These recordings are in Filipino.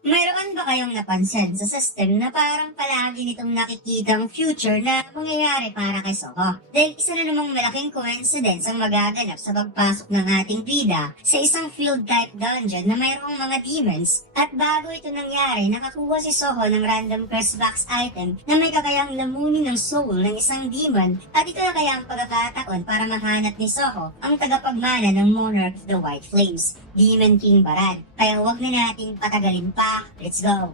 Mayroon ba kayong napansin sa system na parang palagi nitong nakikitang future na mangyayari para kay Soko? Dahil isa na namang malaking coincidence ang magaganap sa pagpasok ng ating bida sa isang field type dungeon na mayroong mga demons. At bago ito nangyari, nakakuha si Soko ng random curse box item na may kakayang lamunin ng soul ng isang demon, at ito na kaya ang pagkakataon para mahanap ni Soko ang tagapagmana ng Monarch of the White Flames, Demon King Baran. Kaya huwag na nating patagalin pa. Let's go!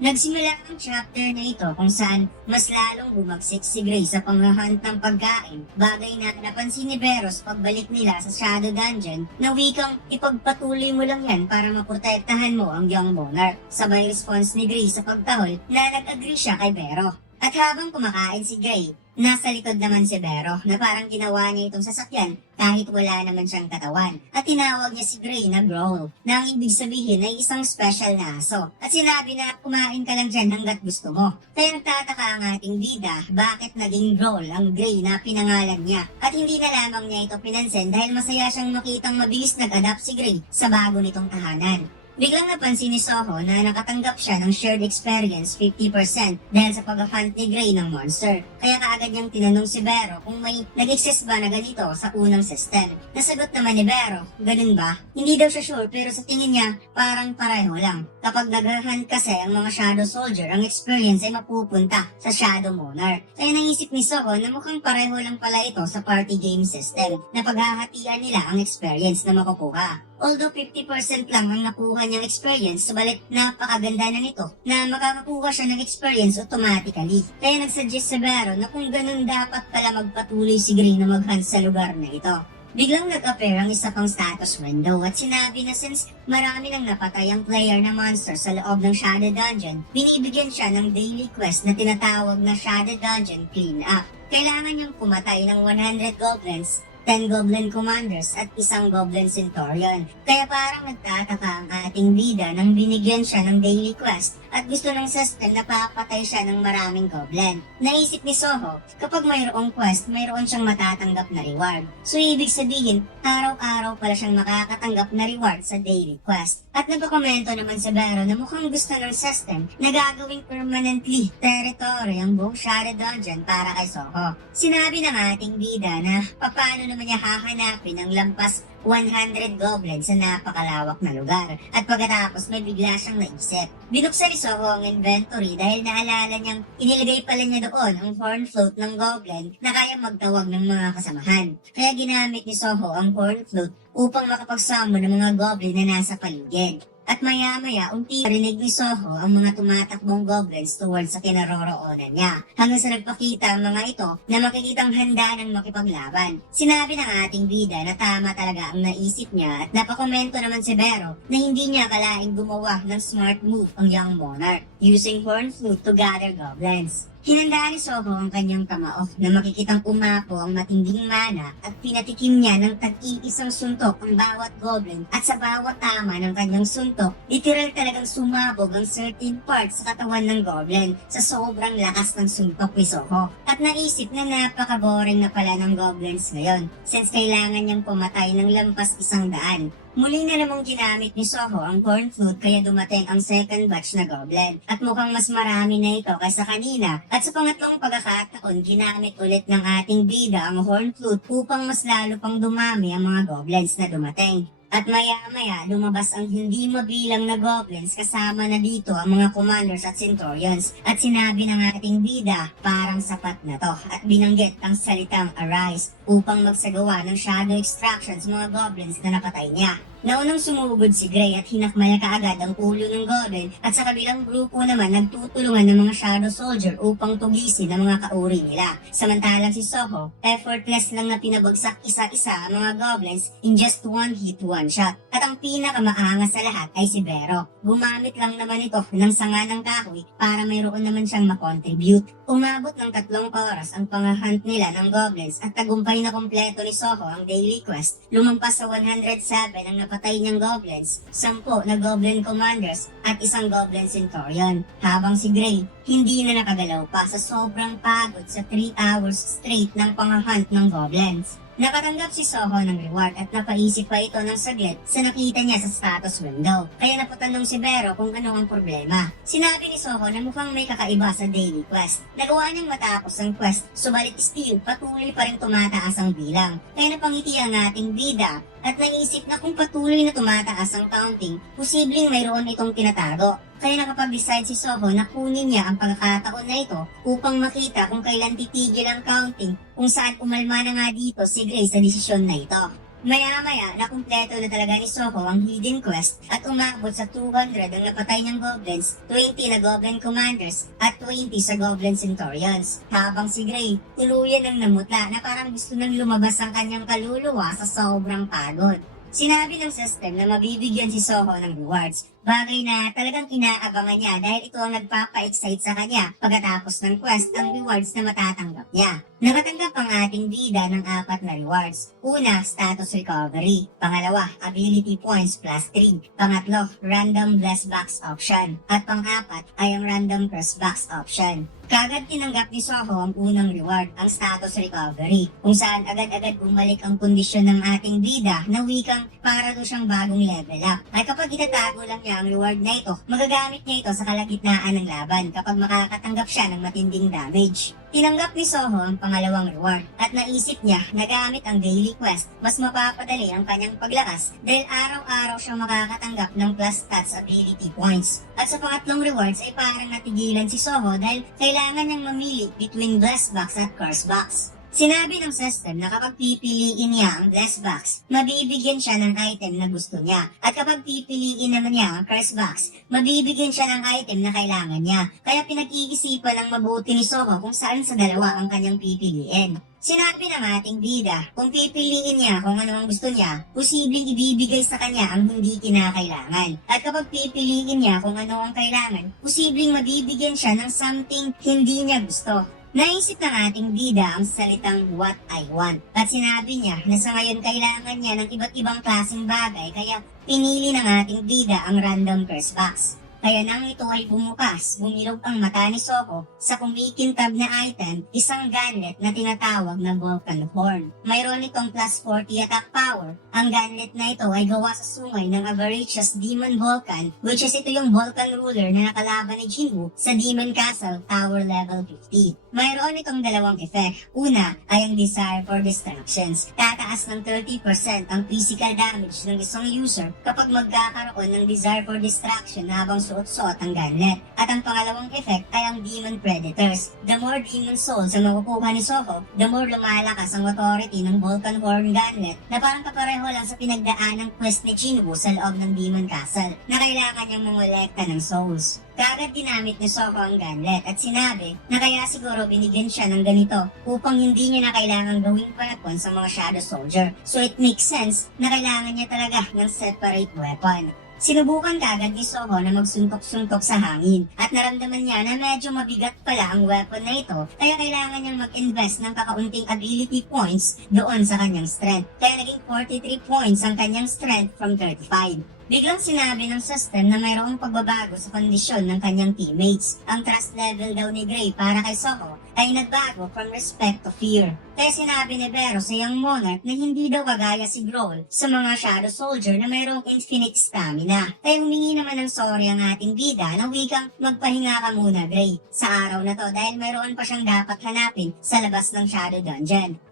Nagsimula ang chapter na ito kung saan mas lalong bumagsik si Gray sa panghahunt ng pagkain, bagay na napansin ni Beros pagbalik nila sa Shadow Dungeon na wikang ipagpatuloy mo lang yan para maprotektahan mo ang Young Monarch. Sabay response ni Gray sa pagtahol na nag-agree siya kay Bero. At habang kumakain si Gray, nasa likod naman si Bero na parang ginawa niya itong sasakyan kahit wala naman siyang katawan. At tinawag niya si Gray na Growl, na ang ibig sabihin ay isang special na aso. At sinabi na kumain ka lang dyan hanggat gusto mo. Kaya nagtataka ang ating bida bakit naging Growl ang Gray na pinangalan niya. At hindi na lamang niya ito pinansin dahil masaya siyang makitang mabilis nag-adapt si Gray sa bago nitong tahanan. Biglang napansin ni Soho na nakatanggap siya ng shared experience 50% dahil sa pag-hunt ni Gray ng monster. Kaya kaagad niyang tinanong si Bero kung may nag-exist ba na ganito sa unang system. Nasagot naman ni Bero, ganun ba? Hindi daw siya sure pero sa tingin niya parang pareho lang. Kapag nag-hunt kasi ang mga Shadow Soldier, ang experience ay mapupunta sa Shadow Monarch. Kaya naisip ni Soho na mukhang pareho lang pala ito sa party game system na paghahatian nila ang experience na makukuha. Although 50% lang ang nakuha niyang experience, subalit napakaganda na nito na makakakuha siya ng experience automatically. Kaya nagsuggest si Bero na kung ganun dapat pala magpatuloy si Gray na mag-hunt sa lugar na ito. Biglang nag-appear ang isa pang status window at sinabi na since marami nang napatay ang player na monster sa loob ng Shadow Dungeon, binibigyan siya ng daily quest na tinatawag na Shadow Dungeon Cleanup. Kailangan niyang pumatay ng 100 goblins, 10 Goblin Commanders at isang Goblin Centurion. Kaya parang nagtataka ang ating bida nang binigyan siya ng daily quest at gusto ng system na papatay siya ng maraming Goblin. Naisip ni Soho, kapag mayroong quest, mayroon siyang matatanggap na reward. So ibig sabihin, araw-araw pala siyang makakatanggap na reward sa daily quest. At nagpakomento naman sa Bero na mukhang gusto ng system na gagawing permanently territory ang buong Shadow Dungeon para kay Soho. Sinabi ng ating bida na paano naman niya hahanapin ang lampas 100 goblins sa napakalawak na lugar. At pagkatapos may bigla siyang naisip. Binuksan ni Soho ang inventory dahil naalala niyang inilagay pala niya doon ang horn float ng goblin na kaya magtawag ng mga kasamahan. Kaya ginamit ni Soho ang horn float upang makapagsummon ng mga goblin na nasa paligid. At maya-maya, unti rinig ni Soho ang mga tumatakbong goblins towards sa kinaroroonan niya. Hanggang sa nagpakita ang mga ito na makikitang handa ng makipaglaban. Sinabi ng ating bida na tama talaga ang naisip niya at napakomento naman si Bero na hindi niya akalaing gumawa ng smart move ang Young Monarch using horn flute to gather goblins. Hinanda ni Soho ang kanyang kamao na makikitang umapo ang matinding mana at pinatikim niya ng tag-iisang suntok ang bawat goblin at sa bawat tama ng kanyang suntok, literal talagang sumabog ang certain parts sa katawan ng goblin sa sobrang lakas ng suntok ni Soho. At naisip na napaka-boring na pala ng goblins ngayon since kailangan niyang pumatay ng lampas 100. Muli na namang ginamit ni Soho ang horn flute kaya dumating ang second batch na goblin. At mukhang mas marami na ito kaysa kanina. At sa pangatlong pagkakataon, ginamit ulit ng ating bida ang horn flute upang mas lalo pang dumami ang mga goblins na dumating. At maya-maya, lumabas ang hindi mabilang na goblins kasama na dito ang mga commanders at centurions. At sinabi ng ating bida, parang sapat na to. At binanggit ang salitang arise upang magsagawa ng shadow extraction sa mga goblins na napatay niya. Naunang sumugod si Gray at hinakmal kaagad ang ulo ng goblin at sa kabilang grupo naman nagtutulungan ng mga Shadow Soldier upang tugisin ang mga kauri nila. Samantalang si Soho, effortless lang na pinabagsak isa-isa ang mga goblins in just one hit, one shot. At ang pinakamaangas sa lahat ay si Bero. Gumamit lang naman ito ng sanga ng kahoy para mayroon naman siyang makontribute. Umabot ng 3 oras ang panghahunt nila ng goblins at tagumpay na kompleto ni Soho ang daily quest. Lumampas sa 107 ang napatay niyang goblins, 10 na goblin commanders at isang goblin centurion. Habang si Gray, hindi na nakagalaw pa sa sobrang pagod sa 3 hours straight ng panghahunt ng goblins. Nakatanggap si Soho ng reward at napaisip pa ito ng saglit sa nakita niya sa status window. Kaya napatanong si Vero kung ano ang problema. Sinabi ni Soho na mukhang may kakaiba sa daily quest. Nagawa niyang matapos ang quest, subalit still patuloy pa rin tumataas ang bilang. Kaya napangiti ang ating bida at naisip na kung patuloy na tumataas ang counting, posibleng mayroon itong tinatago. Kaya nakapag-decide si Soho na kunin niya ang pagkakataon na ito upang makita kung kailan titigil ang counting, kung saan umalma na nga dito si Grace sa desisyon na ito. Maya-maya, nakumpleto na talaga ni Soho ang hidden quest at umabot sa 200 ang napatay niyang goblins, 20 na goblin commanders at 20 sa goblin centurions. Habang si Gray, tuluyan ng namutla na parang gusto nang lumabas ang kanyang kaluluwa sa sobrang pagod. Sinabi ng system na mabibigyan si Soho ng rewards, bagay na talagang inaabangan niya dahil ito ang nagpapa-excite sa kanya pagkatapos ng quest ang rewards na matatanggap niya. Nakatanggap ang ating bida ng 4 na rewards. Una, status recovery. Pangalawa, ability points plus 3. Pangatlo, random bless box option. At pang-apat ay ang random curse box option. Kagad tinanggap ni Soho ang unang reward, ang status recovery, kung saan agad-agad bumalik ang kondisyon ng ating bida na wikang para do siyang bagong level up. Ay kapag itatago lang niya ang reward na ito, magagamit niya ito sa kalagitnaan ng laban kapag makakatanggap siya ng matinding damage. Tinanggap ni Soho ang pangalawang reward at naisip niya na gamit ang daily quest, mas mapapadali ang kanyang paglakas dahil araw-araw siyang makakatanggap ng plus stats ability points. At sa pangatlong rewards ay parang natigilan si Soho dahil kailangan niyang mamili between bless box at curse box. Sinabi ng system na kapag pipiliin niya ang bless box, mabibigyan siya ng item na gusto niya. At kapag pipiliin naman niya ang curse box, mabibigyan siya ng item na kailangan niya. Kaya pinag-iisipan ng mabuti ni Soho kung saan sa dalawa ang kanyang pipiliin. Sinabi ng ating bida, kung pipiliin niya kung ano ang gusto niya, posibleng ibibigay sa kanya ang hindi kinakailangan. At kapag pipiliin niya kung ano ang kailangan, posibleng mabibigyan siya ng something hindi niya gusto. Naisip ng ating bida ang salitang what I want at sinabi niya na sa ngayon kailangan niya ng iba't ibang klaseng bagay kaya pinili ng ating bida ang random curse box. Kaya nang ito ay bumukas, bumilog ang mata ni Soho sa kumikintab na item, isang gunlet na tinatawag na Vulcan Horn. Mayroon itong plus 40 attack power. Ang gunlet na ito ay gawa sa sungay ng Avaricious Demon Vulcan, which is ito yung Vulcan ruler na nakalaban ni Jinwoo sa Demon Castle Tower Level 50. Mayroon itong dalawang effect. Una ay ang Desire for Distractions. Tataas ng 30% ang physical damage ng isang user kapag magkakaroon ng Desire for Distraction habang suot-suot ang gunlet. At ang pangalawang effect ay ang Demon Predators. The more Demon Souls ang makukuha ni Soho, the more lumalakas ang authority ng Vulcan Horn Gunlet na parang kapareho lang sa pinagdaan ng quest ni Jinwoo sa loob ng Demon Castle na kailangan niyang mangolekta ng souls. Kagad ginamit ni Soho ang gunlet at sinabi na kaya siguro binigyan siya ng ganito upang hindi niya na kailangang gawing weapon sa mga Shadow Soldier. So it makes sense na kailangan niya talaga ng separate weapon. Sinubukan kagad ni Soho na magsuntok-suntok sa hangin at naramdaman niya na medyo mabigat pala ang weapon na ito kaya kailangan niyang mag-invest ng kakaunting ability points doon sa kanyang strength. Kaya naging 43 points ang kanyang strength from 35. Biglang sinabi ng system na mayroong pagbabago sa kondisyon ng kanyang teammates. Ang trust level daw ni Gray para kay Soho ay nagbago from respect to fear. Kaya sinabi ni Vero sa Young Monarch na hindi daw kagaya si Growl sa mga Shadow Soldier na mayroong infinite stamina. Kaya humingi naman ng sorry ang ating bida na wikang magpahinga ka muna Gray sa araw na to dahil mayroon pa siyang dapat hanapin sa labas ng Shadow Dungeon.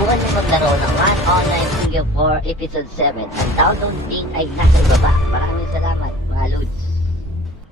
Subukan niyo maglaro ng One Online Studio 4 Episode 7. Ang download link ay nasa baba. Maraming salamat, mga Lods.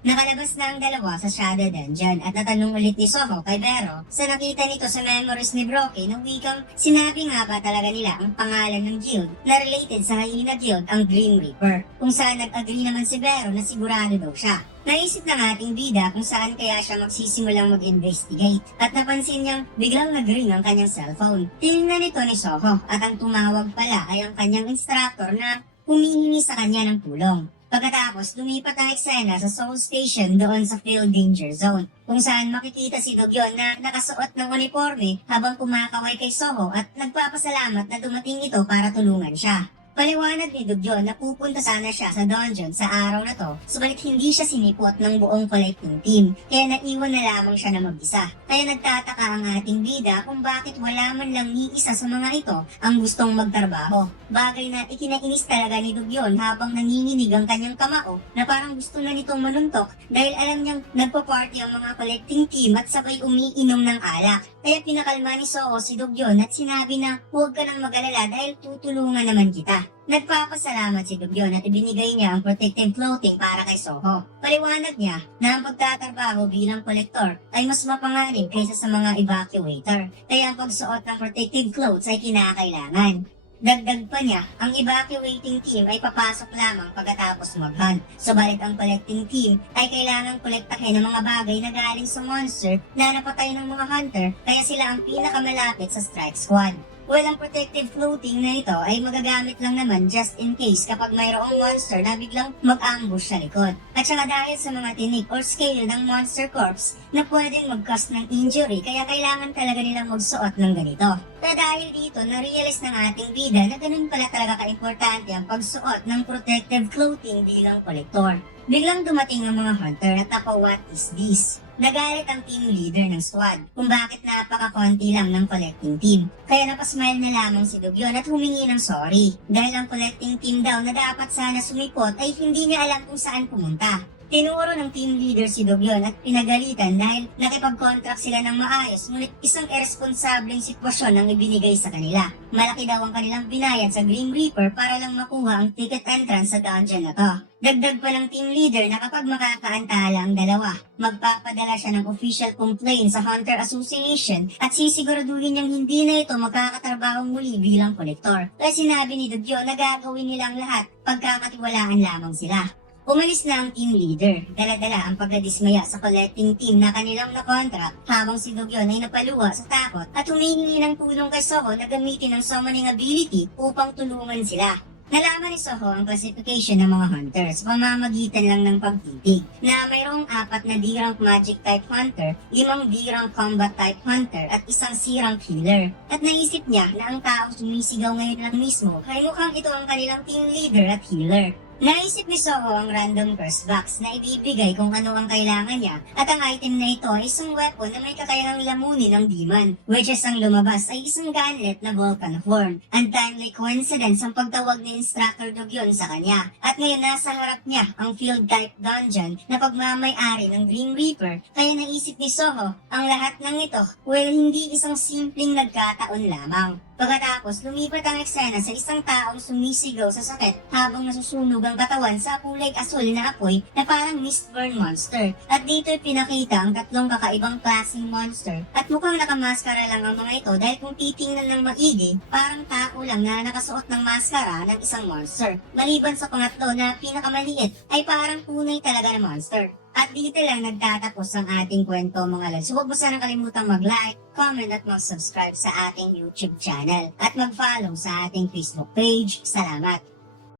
Nakalabas na ang dalawa sa Shadow Dungeon at natanong ulit ni Soho kay Vero sa nakita nito sa memories ni Brockie na wikang sinabi nga ba talaga nila ang pangalan ng guild na related sa Hyena Guild ang Grim Reaper, kung saan nag-agree naman si Vero na sigurado daw siya. Naisip ng ating bida kung saan kaya siya magsisimulang mag-investigate at napansin niyang biglang nag-ring ang kanyang cellphone. Tinignan nito ni Soho at ang tumawag pala ay ang kanyang instructor na humihingi sa kanya ng tulong. Pagkatapos, lumipat ang eksena sa Soul Station doon sa Field Danger Zone, kung saan makikita si Dogyon na nakasuot ng uniforme habang kumakaway kay Soho at nagpapasalamat na dumating ito para tulungan siya. Paliwanag ni Dugyon na pupunta sana siya sa dungeon sa araw na to, subalit hindi siya sinipot ng buong collecting team, kaya naiwan na lamang siya na mag-isa. Kaya nagtataka ang ating bida kung bakit wala man lang ni isa sa mga ito ang gustong magtrabaho. Bagay na ikinainis talaga ni Dugyon habang nanginginig ang kanyang kamao na parang gusto na nitong manuntok dahil alam niyang nagpa-party ang mga collecting team at sabay umiinom ng alak. Kaya pinakalma ni Soho si Dugyon at sinabi na huwag ka nang mag-alala dahil tutulungan naman kita. Nagpapasalamat si Dugyon at ibinigay niya ang protective clothing para kay Soho. Paliwanag niya na ang pagtatrabaho bilang kolektor ay mas mapanganib kaysa sa mga evacuator, kaya ang pagsuot ng protective clothes ay kinakailangan. Dagdag pa niya, ang evacuating team ay papasok lamang pagkatapos mag-hunt. Subalit ang collecting team ay kailangang kolektahin ng mga bagay na galing sa monster na napatay ng mga hunter, kaya sila ang pinakamalapit sa strike squad. Walang protective clothing na ito ay magagamit lang naman just in case kapag mayroong monster na biglang mag-ambush sa likod. At saka dahil sa mga tinik or scale ng monster corpse na pwedeng mag-cause ng injury, kaya kailangan talaga nilang magsuot ng ganito. Kaya dahil dito, na-realize ng ating bida na ganun pala talaga ka-importante ang pagsuot ng protective clothing bilang kolektor. Biglang dumating ang mga hunter at what is this? Nagalit ang team leader ng squad kung bakit napaka-konti lang ng collecting team. Kaya napasmile na lamang si Dugyon at humingi ng sorry. Dahil ang collecting team daw na dapat sana sumipot ay hindi niya alam kung saan pumunta. Tinuro ng team leader si Dugyon at pinagalitan dahil nakipag-contract sila ng maayos ngunit isang irresponsableng sitwasyon ang ibinigay sa kanila. Malaki daw ang kanilang binayad sa Grim Reaper para lang makuha ang ticket entrance sa dungeon na to. Dagdag pa ng team leader na kapag makakaantala ang dalawa, magpapadala siya ng official complaint sa Hunter Association at sisiguraduhin niyang hindi na ito magkakatrabaho muli bilang kolektor. Kaya sinabi ni Dugyon na gagawin nilang lahat pagkakatiwalaan lamang sila. Umalis na ang team leader, dala-dala ang pagkadismaya sa collecting team na kanilang nakontract habang si Dugyon ay napaluwa sa takot at humihingi ng tulong kay Soho na gamitin ang summoning ability upang tulungan sila. Nalaman ni Soho ang classification ng mga hunters pamamagitan lang ng pagtitig na mayroong 4 na D-rank magic type hunter, 5 D-rank combat type hunter at isang C-rank healer. At naisip niya na ang taong sumisigaw ngayon lang mismo ay mukhang ito ang kanilang team leader at healer. Naisip ni Soho ang random curse box na ibibigay kung ano ang kailangan niya at ang item na ito ay isang weapon na may kakayahang lamunin ng demon, which is ang lumabas ay isang gauntlet na Vulcan form. Untimely coincidence ang pagtawag ni Instructor Dugyon sa kanya at ngayon nasa harap niya ang field type dungeon na pagmamay-ari ng Grim Reaper, kaya naisip ni Soho ang lahat ng ito hindi isang simpleng nagkataon lamang. Pagkatapos, lumipat ang eksena sa isang taong sumisigaw sa sakit habang nasusunog ang katawan sa kulay asul na apoy na parang mistborn monster. At dito'y pinakita ang 3 kakaibang klaseng monster at mukhang nakamaskara lang ang mga ito dahil kung titingnan ng maigi, parang tao lang na nakasuot ng maskara ng isang monster. Maliban sa pangatlo na pinakamaliit ay parang tunay talaga na monster. At dito lang nagtatapos ang ating kwento mga lods. Huwag mo sana kalimutang mag-like, comment at mag-subscribe sa ating YouTube channel at mag-follow sa ating Facebook page. Salamat!